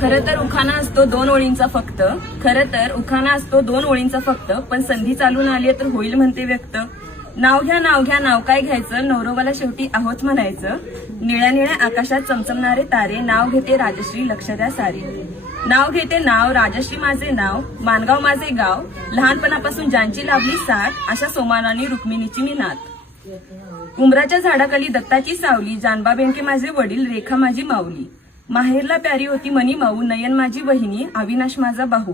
खरं तर उखाणा असतो 2 ओळींचा फक्त. खरं तर उखाणा असतो 2 ओळींचा फक्त. पण संधी चालून आली तर होईल म्हणते व्यक्त. नाव घ्या नाव घ्या नाव काय घ्यायचं, नवरोबाला शेवटी आहोत म्हणायचं. निळ्या निळ्या आकाशात चमचमणारे तारे, नाव घेते राजश्री लक्ष द्या सारे. नाव घेते नाव राजश्री माझे नाव, मानगाव माझे गाव, लहानपणापासून ज्यांची लाभली साथ, अशा सोमानानी रुक्मिणीची मी नात. उंबराच्या झाडाखाली दत्ताची सावली, जानबा बेंके माझे वडील, रेखा माझी माऊली. माहेरला प्यारी होती मनी माऊ, नयन माझी बहिणी, अविनाश माझा भाऊ.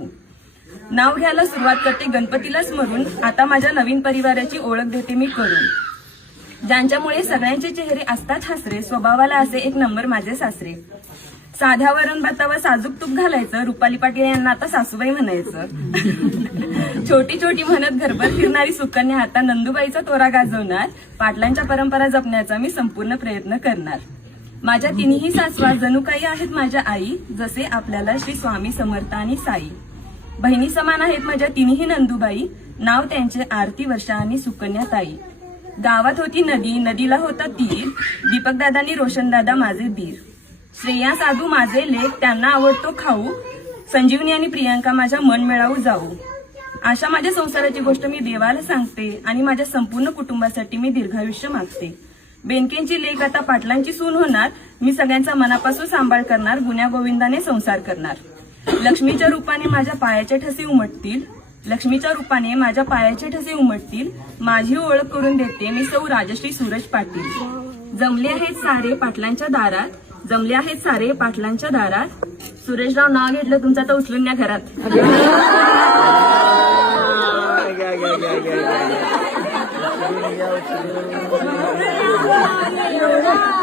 नाव घ्यायला सुरुवात करते गणपतीला स्मरून, आता माझ्या नवीन परिवाराची ओळख देते मी करून. ज्यांच्यामुळे सगळ्यांचे चेहरे असतात हसरे, स्वभावाला असे एक नंबर माझे सासरे. साध्या वरण भातावर साजूक तूप घालायचं, रुपाली पाटील यांना आता सासूबाई म्हणायचं. छोटी छोटी म्हणत घरभर फिरणारी सुकन्या आता नंदुबाईचा तोरा गाजवणार. पाटलांच्या परंपरा जपण्याचा मी संपूर्ण प्रयत्न करणार. माझ्या तिन्ही सासवा जणू काही आहेत माझ्या आई, जसे आपल्याला श्री स्वामी समर्थ आणि साई. बहिणी समान आहेत माझ्या तिन्ही नंदुबाई, नाव त्यांचे आरती वर्षा आणि सुकन्या ताई. गावात होती नदी, नदीला होता तीर, दीपकदादांनी रोशनदादा माझे दीर. श्रेया साधू माझे लेक, त्यांना आवडतो खाऊ, संजीवनी आणि प्रियांका माझ्या मन मिळावू जाऊ. अशा माझ्या संसाराची गोष्ट मी देवाला सांगते आणि माझ्या संपूर्ण कुटुंबासाठी मी दीर्घायुष्य मागते. बेनकेंची लेक आता पाटलांची सून होणार, मी सगळ्यांचा मनापासून सांभाळ करणार, गुण्या गोविंदाने संसार करणार. लक्ष्मीच्या रूपाने माझ्या पायाचे ठसे उमटतील, लक्ष्मीच्या रूपाने माझ्या पायाचे ठसे उमटतील. माझी ओळख करून देते मी सौ राजश्री सूरज पाटील. जमले आहेत सारे पाटलांच्या दारात, जमले आहेत सारे पाटलांच्या दारात. सुरेशराव नाव घेतलं तुमचं तर उचलून या घरात. Yeah.